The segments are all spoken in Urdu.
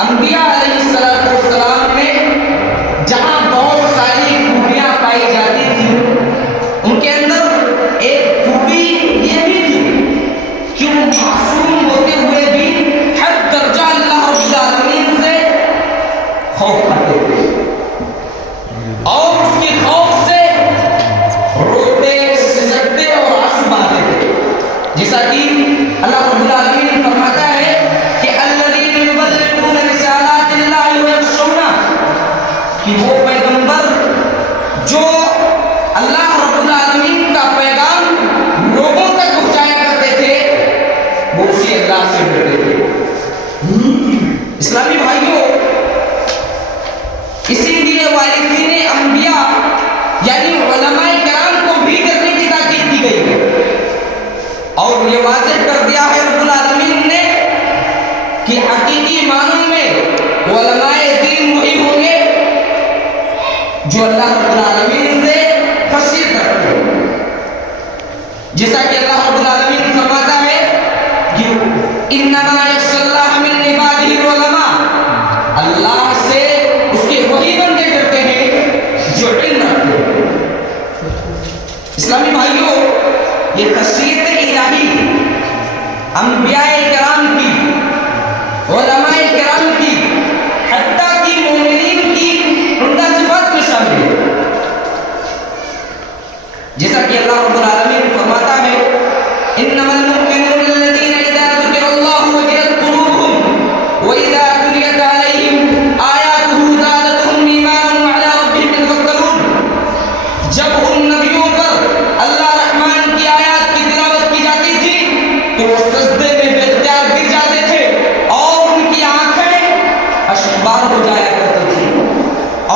انبیاء علیہ السلام میں جہاں بہت ساری خوبیاں پائی جاتی تھی، ان کے اندر ایک خوبی یہ بھی تھی کہ وہ معصوم ہوتے ہوئے بھی ہر درجہ اللہ رب العالمین سے خوف کرتے تھے اور اس کے خوف سے روتے سسکتے اور آنسو بہاتے تھے، جیسا کہ اللہ رب العالمین فرماتا ہے کہ الذین یبلغون رسالات اللہ ویخشون، کہ وہ پیغمبر جو اللہ رب العالمین کا پیغام لوگوں تک پہنچایا کرتے تھے، وہ اسی اللہ سے ڈرتے تھے۔ اسلامی بھائیوں، اسی لیے وارثین انبیاء یعنی علماء کرام کو بھی ڈرنے کی تاکید کی گئی ہے، اور یہ واضح کر دیا ہے رب العالمین نے کہ حقیقی معنوں میں علماء دین وہی ہوں گے جو اللہ رب العالمین سے خشیت رکھتے ہیں، جیسا کہ اللہ رب العالمین فرماتا ہے کہ انما یخشی اللہ من عبادہ العلماء، اللہ سے اس کے وہی بندے ڈرتے ہیں جو علم رکھتے ہیں۔ اسلامی بھائیوں، یہ خشیت الہی انبیاء کرام کی، علماء کرام کی، حتیٰ کہ مومنین کی عمدہ صفات میں شامل ہے، جیسا کہ اللہ رب العالمین فرماتا ہے انما المؤمنون الذین اذا ذکر اللہ وجلت قلوبهم واذا تلیت علیہم آیاتہ زادتہم ایمانا وعلی ربہم یتوکلون، جب ان نبیوں پر اللہ رحمان کی آیات کی تلاوت کی جاتی تھی تو وہ سجدے میں بے اختیار گر جاتے تھے اور ان کی آنکھیں اشکبار ہو جایا کرتی تھی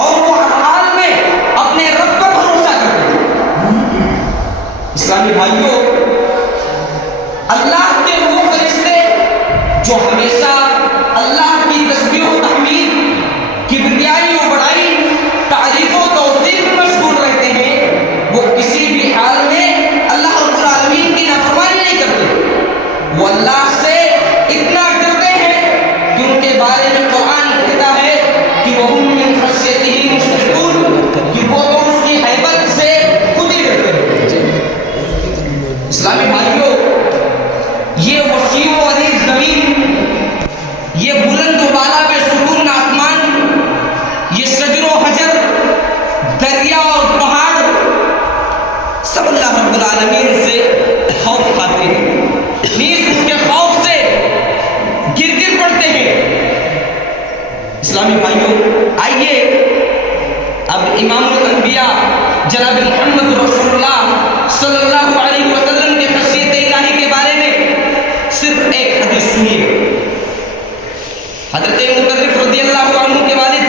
اور وہ ہر حال میں اپنے رب پر بھروسہ کرتے تھے۔ اسلامی بھائیوں، اللہ کے وہ فرشتے جو ہمیشہ اللہ کی تسبیح و تحمید، کبریائی و بڑائی، تعریف و توصیف میں مشغول رہتے ہیں، وہ کسی بھی حال میں اللہ رب العالمین کی نافرمانی نہیں کرتے، وہ اللہ سے اتنا ڈرتے ہیں کہ ان کے بارے میں قرآن کہتا ہے کہ وَهُم مِّن خَشْيَتِهِ مُشْفِقُونَ، کہ وہ تو اس کی ہیبت سے خود ہی ڈرتے ہیں۔ اسلامی بھائیوں، یہ وسیع و عریض زمین، یہ بلند و بالا بے سکون آسمان، یہ شجر و حجر، دریا اور پہاڑ، سب اللہ رب العالمین سے خوف کھاتے ہیں، نیز اس کے خوف سے گر گر پڑتے ہیں۔ اسلامی بھائیوں، آئیے اب امام الانبیاء جناب محمد رسول اللہ صلی اللہ علیہ وسلم کے خشیت الہی کے بارے میں صرف ایک حدیث سنیے۔ حضرت مطرف رضی اللہ عنہ کے والد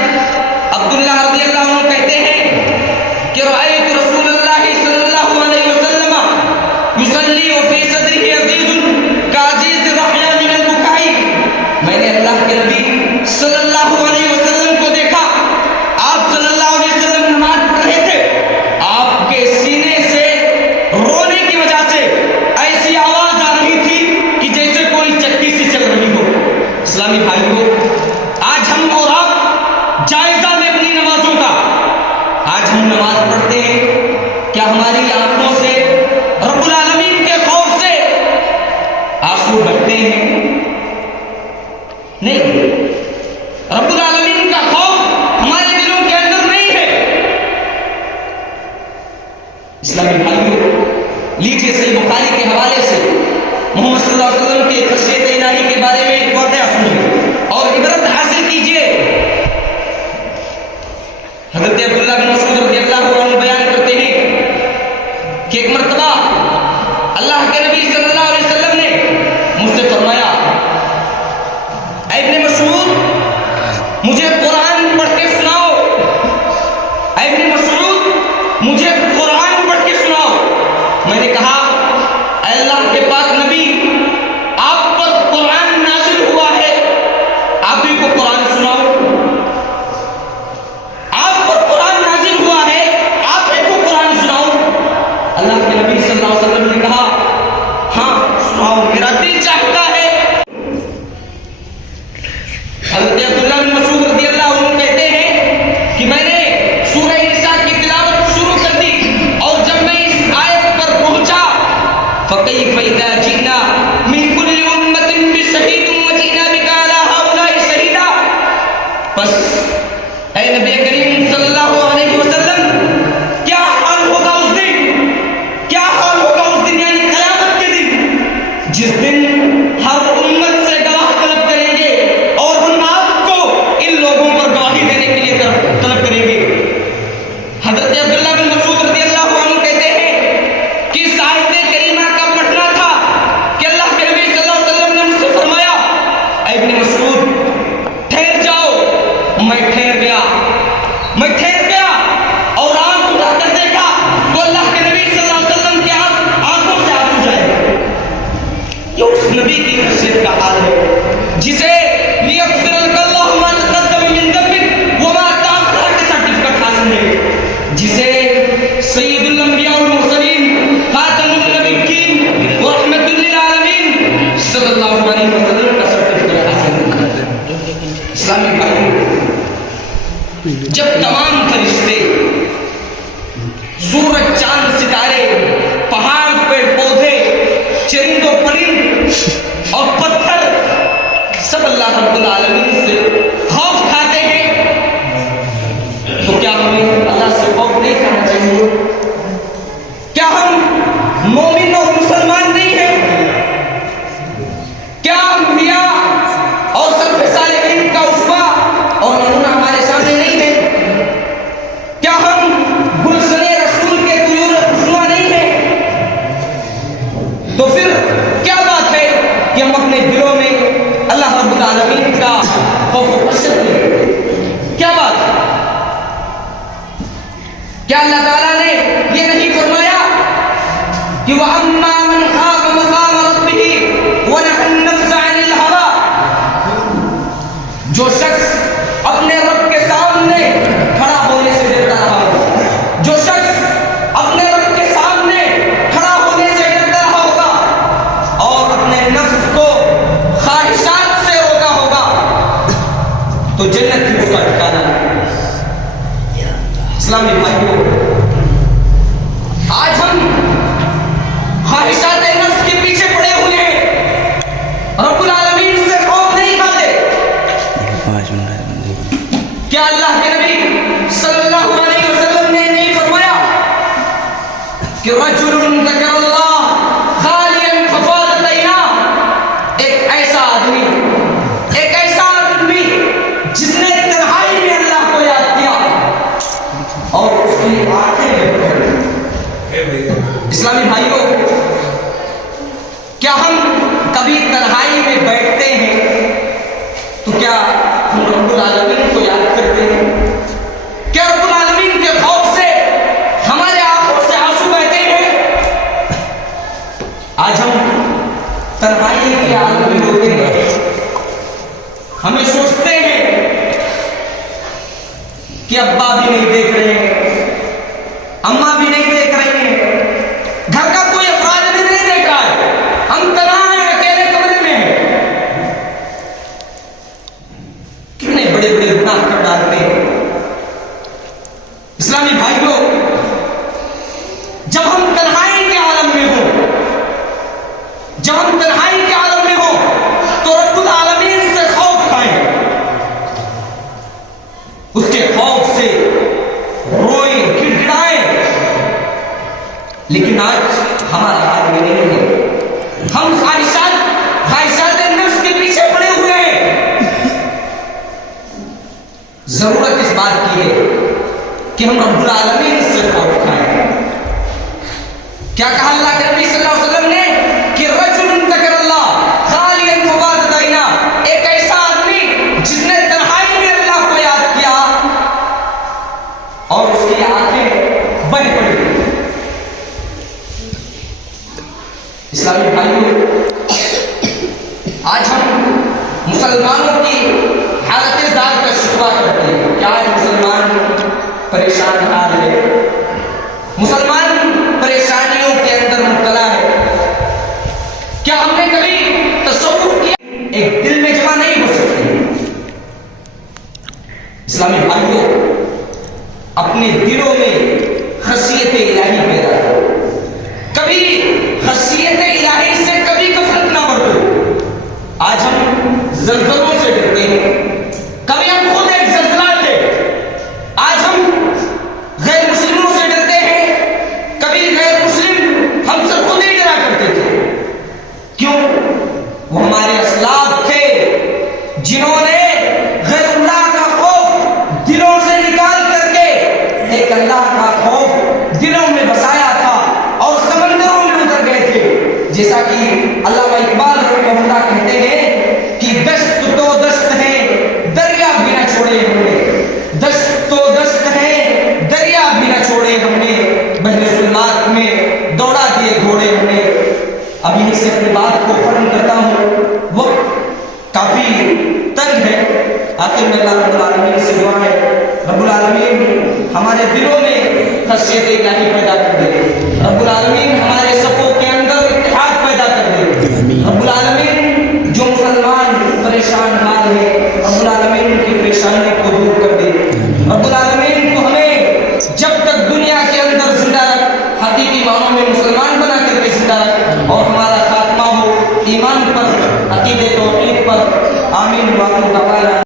عبداللہ رضی اللہ عنہ کہتے ہیں کہ رأیت رسول اللہ صلی اللہ علیہ وسلم یصلی وفی صدرہ عزیز کعزیز الرحیہ من البکاء، میں نے اللہ کے نبی صلی اللہ علیہ وسلم کو دیکھا، آپ صلی اللہ علیہ وسلم نماز پڑھ رہے تھے، آپ کے سینے سے رونے کی وجہ سے ایسی آواز آ رہی تھی کہ جیسے کوئی چکی سی چل رہی ہو۔ اسلامی بھائیوں، آج ہم اور آپ جائزہ لیں اپنی نمازوں کا، آج ہم نماز پڑھتے ہیں، کیا ہماری آنکھوں سے رب العالمین کے خوف سے آنسو بہتے ہیں؟ نہیں، رب العالمین کا خوف ہمارے دلوں کے اندر نہیں ہے۔ اسلامی بھائیوں، لیجیے صحیح بخاری کے حوالے سے محمد صلی اللہ علیہ وسلم کے خشیت الہی کے بارے میں ایک واقعہ سنیے اور عبرت حاصل کیجیے۔ حضرت عبداللہ بن مسعود رضی اللہ عنہ بیان کرتے ہیں کہ ایک مرتبہ اللہ کے نبی صلی اللہ علیہ وسلم نے مجھ سے فرمایا، اے ابن مسعود جب تمام فرشتے، سورج چاند ستارے، پہاڑ پیڑ پودے، چرند و پرند اور پتھر سب اللہ رب العالمین سے خوف کھاتے ہیں، تو کیا ہمیں اللہ سے خوف نہیں کھانا چاہیے؟ کیا ہم مومن اور مسلمان نہیں ہیں؟ کیا انبیاء اور سلف صالحین کا اسوہ اور نمونہ ہمارے سامنے نہیں ہے؟ کیا ہم گلشن رسول کے طیور خوشنما نہیں ہیں؟ تو پھر کیا بات ہے کہ ہم اپنے دلوں میں اللہ رب العالمین کا خوف و خشیت لیں؟ کیا بات ہے؟ کیا اللہ تعالیٰ نے یہ نہیں فرمایا کہ وَأَمَّا مَنْ خَافَ مَقَامَ رَبِّهِ وَنَهَى النَّفْسَ عَنِ الْهَوَىٰ، جو شخص اپنے رب کے سامنے کھڑا ہونے سے ڈرتا رہا ہوگا، جو شخص اپنے رب کے سامنے کھڑا ہونے سے ڈرتا رہا ہوگا اور اپنے نفس کو خواہشات سے روکا ہوگا، تو جنت ہی اس کا ٹھکانہ ہے۔ اسلامی بھائیوں، آج ہم خواہشات نفس کے پیچھے پڑے ہوئے ہیں، رب العالمین سے خوف نہیں کھاتے۔ کیا اللہ کے نبی صلی اللہ علیہ وسلم نے نہیں فرمایا کہ رجل ذکر اللہ خالیا ففاضت عیناہ، ایک ایسا آدمی جس نے تنہائی میں اللہ کو یاد کیا اور اس کی آنکھیں بہت گئی۔ اسلامی بھائیوں، کیا ہم کبھی تنہائی میں بیٹھتے ہیں تو کیا ہم رب العالمین کو یاد کرتے ہیں؟ کیا رب العالمین کے خوف سے ہمارے آنکھوں سے آنسو بہتے ہیں؟ آج ہم تنہائی کے عالم میں ہوتے ہیں، ہمیں سوچتے ہیں کہ ابا بھی نہیں دیکھ رہے ہیں، اماں بھی نہیں دیکھ رہی ہیں، گھر کا کوئی افراد بھی نہیں دیکھ رہا ہے، ہم تنہا ہیں، اکیلے کمرے میں ہیں۔ کتنے بڑے بڑے گناہ کر ڈالتے ہیں۔ اسلامی بھائیوں، جب ہم تنہائی کے عالم میں ہوں، جب ہم تنہائی کے عالم میں ہوں تو رب العالمین سے خوف کھائیں، اس کے خوف سے روئیں، گڑ گڑائیں۔ لیکن آج ہمارا حال یہ نہیں ہے، ہم خواہشات نفس کے پیچھے پڑے ہوئے ہیں۔ ضرورت اس بات کی ہے کہ ہم رب العالمین سے خوف کھائیں۔ کیا کہا اللہ کے نبی صلی اللہ علیہ وسلم نے کہ رجل ذکر اللہ خالیا ففاضت عیناہ، ایک ایسا آدمی جس نے تنہائی میں اللہ کو یاد کیا اور اس کی آنکھیں بہہ پڑی۔ اسلامی بھائیوں، آج ہم مسلمانوں کی حالت ذات کا شکوہ کرتے ہیں کہ آج مسلمان پریشان حال ہے، مسلمان پریشانیوں کے اندر مبتلا ہے۔ کیا ہم نے کبھی تصور کیا ایک دل میں جمع نہیں ہو سکتی؟ اسلامی بھائیوں، اپنے دلوں میں خشیت الہی پیدا کرو، کبھی خشیت الہی سے کبھی غفلت نہ برتو۔ آج ہم زلزلوں سے ڈرتے ہیں، کبھی ہم خود ایک زلزلہ تھے۔ آج ہم غیر مسلموں سے ڈرتے ہیں، کبھی غیر مسلم ہم سے خود ہی ڈرا کرتے تھے۔ کیوں؟ وہ ہمارے اسلاف تھے جنہوں نے غیر اللہ کا خوف دلوں سے نکال کر کے ایک اللہ کا خوف دلوں میں بسایا تھا اور سمندروں میں اتر گئے تھے۔ جیسا کہ علامہ اقبال رحمہ اللہ کہتے ہیں کہ دشت تو دشت ہے دریا بھی نہ چھوڑے ہم نے، دشت تو دشت ہے دریا بھی نہ چھوڑے ہم نے، بحر ظلمات میں دوڑا دیے گھوڑے ہم نے۔ اب یہیں سے اپنی بات کو ختم کرتا ہوں، وقت کافی تنگ ہے۔ آخر میں اللہ رب العالمین سے دعا ہے رب العالمین ہمارے دلوں میں خشیت الہی پیدا کر دے، رب العالمین ہمارے صفوں کے اندر اتحاد پیدا کر دے، رب العالمین جو مسلمان پریشان حال ہے رب العالمین کی پریشانی کو دور کر دے، رب مسلمانوں میں مسلمان بنا کر کے زندہ رکھ اور ہمارا خاتمہ ہو ایمان پر عقیدے توحید پر آمین واقع